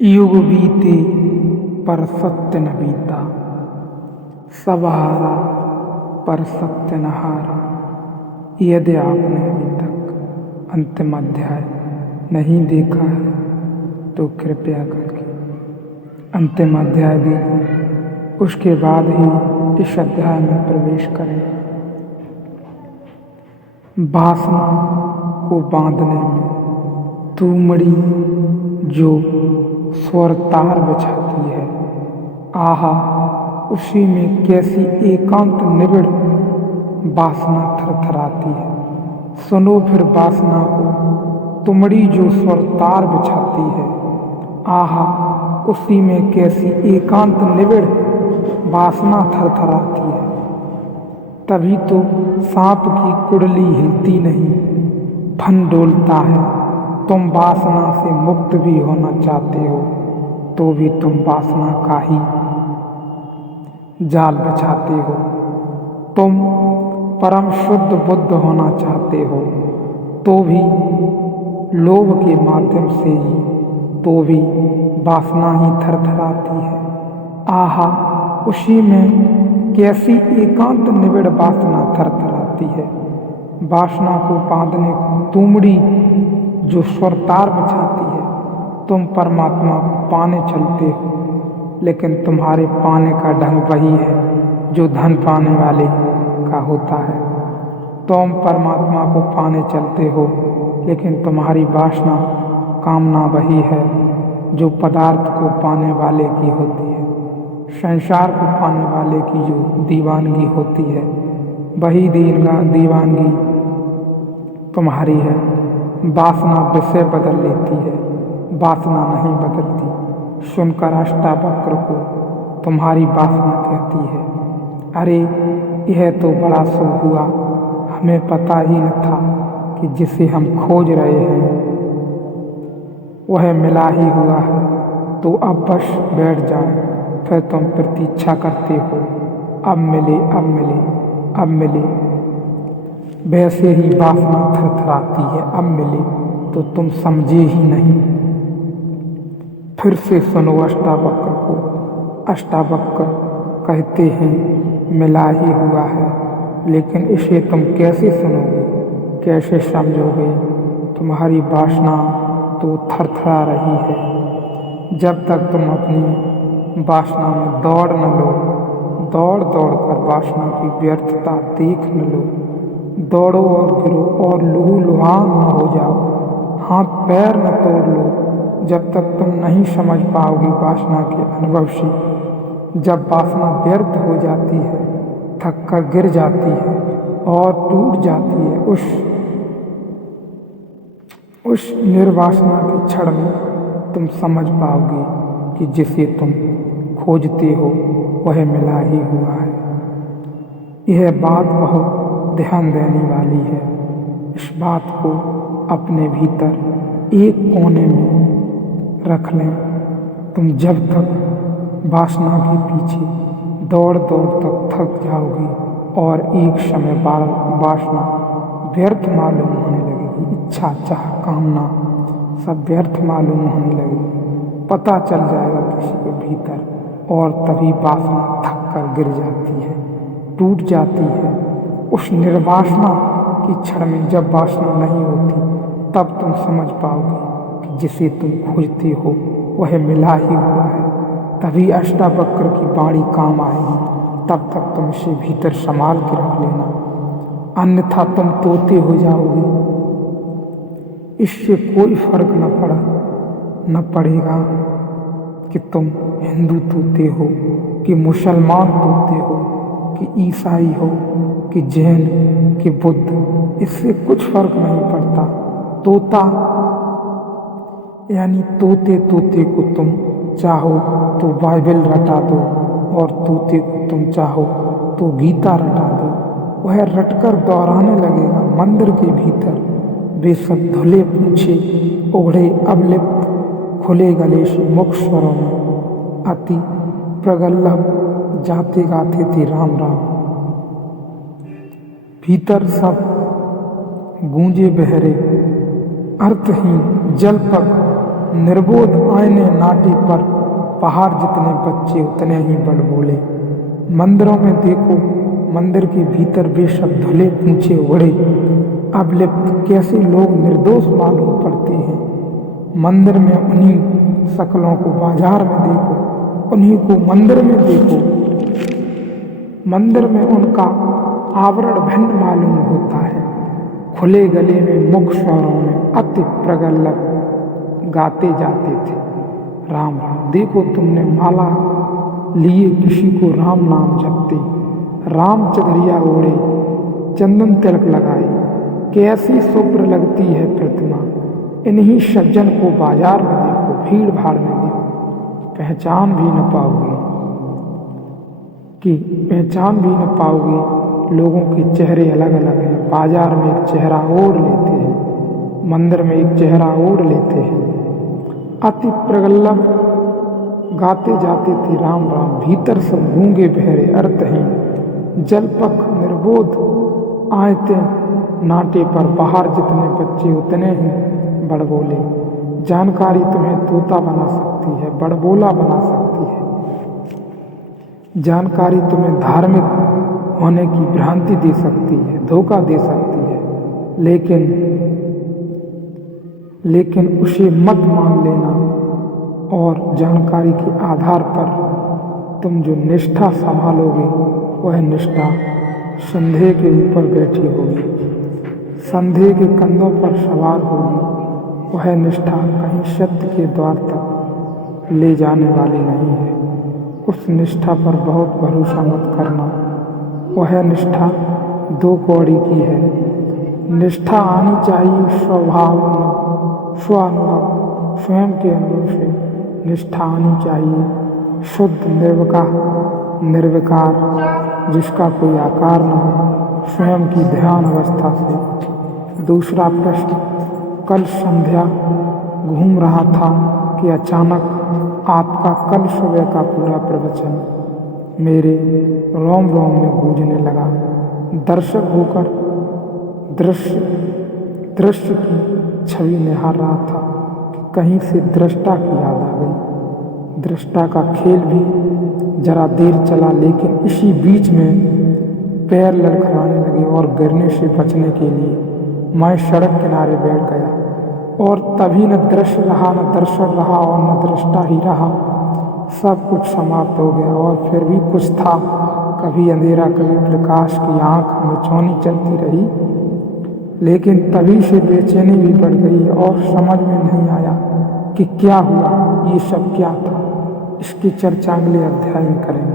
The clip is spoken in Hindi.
युग बीते पर सत्य न बीता, सब हारा पर सत्य न हारा। यदि आपने अभी तक अंतिम अध्याय नहीं देखा है तो कृपया करके अंतिम अध्याय देखिए, उसके बाद ही इस अध्याय में प्रवेश करें। वासना को बांधने में तूमड़ी जो स्वर तार बिछाती है, आहा उसी में कैसी एकांत निबिड़ वासना थरथराती है। सुनो फिर वासना को तुमड़ी जो स्वर तार बिछाती है, आहा उसी में कैसी एकांत निबिड़ वासना थरथराती है। तभी तो सांप की कुंडली हिलती नहीं, फन डोलता है। तुम वासना से मुक्त भी होना चाहते हो तो भी तुम वासना का ही जाल बिछाते हो। तुम परम शुद्ध बुद्ध होना चाहते हो तो भी लोभ के माध्यम से ही तो भी वासना ही थरथराती है। आहा उसी में कैसी एकांत निबिड़ वासना थरथराती है। वासना को बांधने को तुमड़ी जो स्वर तार बिछाती है। तुम परमात्मा को पाने चलते हो, लेकिन तुम्हारे पाने का ढंग वही है जो धन पाने वाले का होता है। तुम परमात्मा को पाने चलते हो, लेकिन तुम्हारी वासना कामना वही है जो पदार्थ को पाने वाले की होती है। संसार को पाने वाले की जो दीवानगी होती है, वही दीवानगी तुम्हारी है। वासना विषय बदल लेती है, वासना नहीं बदलती। सुनकर अष्टावक्र को तुम्हारी वासना कहती है, अरे यह तो बड़ा शुभ हुआ, हमें पता ही न था कि जिसे हम खोज रहे हैं वह मिला ही हुआ है। तो अब बस बैठ जाए। फिर तुम प्रतीक्षा करते हो, अब मिले अब मिले अब मिले। वैसे ही वासना थरथराती है, अब मिले तो तुम समझे ही नहीं। फिर से सुनो अष्टावक्र को। अष्टावक्र कहते हैं मिला ही हुआ है, लेकिन इसे तुम कैसे सुनोगे, कैसे समझोगे? तुम्हारी वासना तो थरथरा रही है। जब तक तुम अपनी वासना में दौड़ न लो, दौड़ दौड़ कर वासना की व्यर्थता देख न लो, दौड़ो और गिरो और लहूलुहान न हो जाओ, हाथ पैर न तोड़ लो, जब तक तुम नहीं समझ पाओगी वासना के अनुभव से। जब वासना व्यर्थ हो जाती है, थक कर गिर जाती है और टूट जाती है, उस निर्वासना के क्षण में तुम समझ पाओगे कि जिसे तुम खोजते हो वह मिला ही हुआ है। यह बात बहुत ध्यान देने वाली है। इस बात को अपने भीतर एक कोने में रख लें। तुम जब तक वासना के पीछे दौड़ दौड़ तक थक जाओगी और एक समय वासना व्यर्थ मालूम होने लगेगी, इच्छा चाह कामना सब व्यर्थ मालूम होने लगेगी, पता चल जाएगा किसी के भीतर, और तभी वासना थक कर गिर जाती है, टूट जाती है। उस निर्वासना की क्षण में जब वासना नहीं होती, तब तुम समझ पाओगे कि जिसे तुम खोजते हो वह मिला ही हुआ है। तभी अष्टावक्र की वाणी काम आएगी। तब तक तुम इसे भीतर संभाल के रख लेना, अन्यथा तुम तोते हो जाओगे। इससे कोई फर्क न पड़ेगा कि तुम हिंदू तोते हो कि मुसलमान तोते हो कि ईसाई हो कि जैन कि बुद्ध, इससे कुछ फर्क नहीं पड़ता। तोता यानी तोते को तुम चाहो तो बाइबल रटा दो, और तोते को तुम चाहो तो गीता रटा दो, वह रटकर दोहराने लगेगा मंदिर के भीतर। बेशक धुले पूछे उघड़े अवलिप्त खुले गले से मुख स्वरों में अति प्रगल्भ जाते गाते थे राम राम। भीतर सब गूंजे बहरे अर्थहीन जलपग निर्बोध आईने नाटी पर पहाड़ जितने बच्चे उतने ही बड़ बोले। मंदिरों में देखो, मंदिर के भीतर बेशक धुले पूछे ओढ़े अब लिप्त कैसे लोग निर्दोष मालूम पड़ते हैं। मंदिर में उन्हीं शकलों को बाजार में देखो, उन्हीं को मंदिर में देखो। मंदिर में उनका आवरण भिन्न मालूम होता है। खुले गले में मुख स्वरों में अति प्रगल्भ गाते जाते थे, राम राम। देखो, तुमने माला लिए किसी को राम नाम जपते, राम चदरिया ओढ़े, चंदन तिलक लगाए, कैसी शुभ्र लगती है प्रतिमा। इन्हीं सज्जन को बाजार में देखो, भीड़ भाड़ में देखो, पहचान भी न पाओगे। लोगों के चेहरे अलग अलग हैं। बाजार में एक चेहरा ओढ़ लेते हैं, मंदिर में एक चेहरा ओढ़ लेते हैं। अति प्रगल्भ गाते जाते थे राम राम। भीतर सब गूंगे बहरे अर्थहीन, जलपक निर्बोध आयते नाटे पर बाहर जितने बच्चे उतने ही बड़बोले। जानकारी तुम्हें तोता बना सकती है, बड़बोला बना सकती है। जानकारी तुम्हें धार्मिक होने की भ्रांति दे सकती है, धोखा दे सकती है, लेकिन उसे मत मान लेना। और जानकारी के आधार पर तुम जो निष्ठा संभालोगे, वह निष्ठा संदेह के ऊपर बैठी होगी, संदेह के कंधों पर सवार होगी। वह निष्ठा कहीं सत्य के द्वार तक ले जाने वाली नहीं है। उस निष्ठा पर बहुत भरोसा मत करना। वह निष्ठा दो कौड़ी की है। निष्ठा आनी चाहिए स्वानुभव, स्वयं के अनुभव से निष्ठा आनी चाहिए। शुद्ध निर्विकार, जिसका कोई आकार न हो, स्वयं की ध्यान अवस्था से। दूसरा प्रश्न, कल संध्या घूम रहा था कि अचानक आपका कल सुबह का पूरा प्रवचन मेरे रोम रोम में गूंजने लगा। दर्शक होकर दृश्य की छवि निहार रहा था कि कहीं से दृष्टा की याद आ गई। दृष्टा का खेल भी जरा देर चला, लेकिन इसी बीच में पैर लड़खड़ाने लगे और गिरने से बचने के लिए मैं सड़क किनारे बैठ गया। और तभी न दृश्य रहा, न दर्शन रहा और न दृष्टा ही रहा। सब कुछ समाप्त हो गया और फिर भी कुछ था। कभी अंधेरा, कभी प्रकाश की आंख मिचौनी चलती रही, लेकिन तभी से बेचैनी भी बढ़ गई और समझ में नहीं आया कि क्या हुआ, ये सब क्या था। इसकी चर्चा अगले अध्याय में करेंगे।